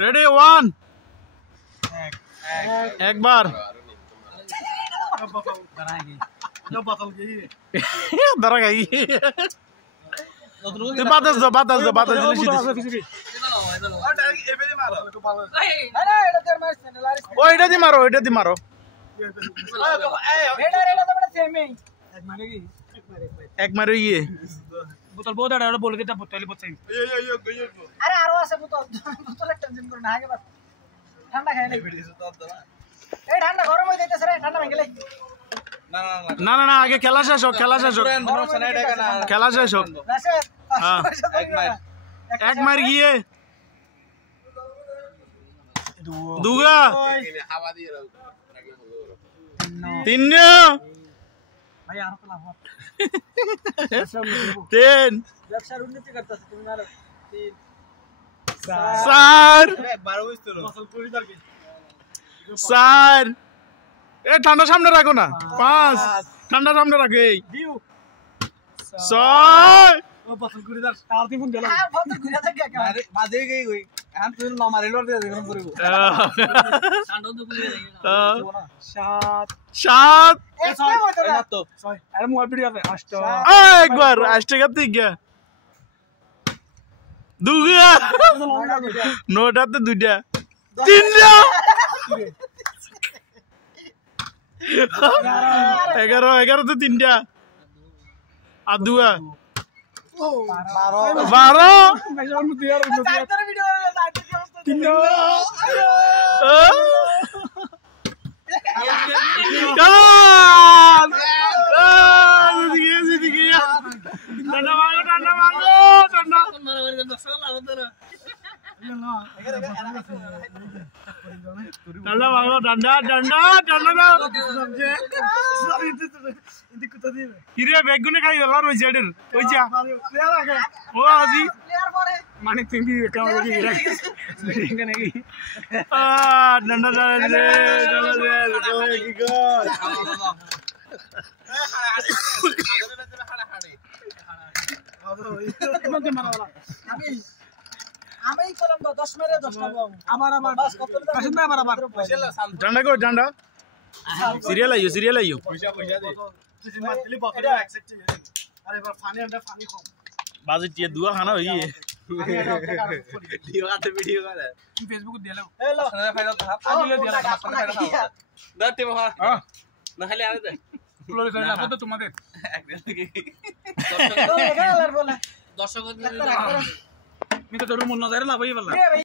ready one एक बार दरा गई बातास दो ओ এটা দি মারো এক মারো ইয়ে बोतल बहुत है बोल के बोतल बहुत सही अरे आरो আছে बोतल टेंशन कर ना आगे बस ठंडा खाए नहीं ए ठंडा गरम হই যাইতেছে রে ঠান্ডা ভাঙলে না না না আগে খেলা শেষ হোক খেলা শেষ হোক এক মার গিয়ে দুগা তিন ভাই আর তো লাভ তিন ব্যবসার উন্নতি করতেছ তুমি মারো তিন চার 12 বুঝতো চার এ ঠান্ডা সামনে রাখো না পাঁচ ঠান্ডা সামনে রাখো এই ছয় ও বসল করে দাও আর তুমি ফোন দিলা হ্যাঁ বসল করে দাও কে আরে বাজে গই কই এখন তুই না মারিলো দে দেখুন করব সান্ডো তো করে দেই না সাত সাত আরে মোবাইল ভিডিও আছে আষ্ট একবার আষ্ট কাতে গিয়া দুগা নোটাতে দুইটা তিনটা 11 তো তিনটা আর দুয়া 12 डंडा मांगो डंडा কিরে বেগুনে খাই গেল আর ওই সাইডের ওই যা ও আজি মানে তুমি কেমন লাগি রে নাকি ডন্ডা রে কি গো আমি কলম 10 মেরে 10 টা আমার বাস কত কাশিম ভাই আমার डंडा को डंडा सीरियल आइयो पैसा दे तुझे मत ले बकरे एक्सेप्ट अरे बार फानी अंडा फानी खो बाजू ये दुआ खाना होई वीडियो आते वीडियो का तुम फेसबुक दे लो ए लो फाइल था आज ले दिया फाइल था दते हां ना खाली आ दे फ्लोरे कर ला तो तुम्हारे दर्शक बोला दर्शक मी तो जरूर मुन्ना जायला भाई वाला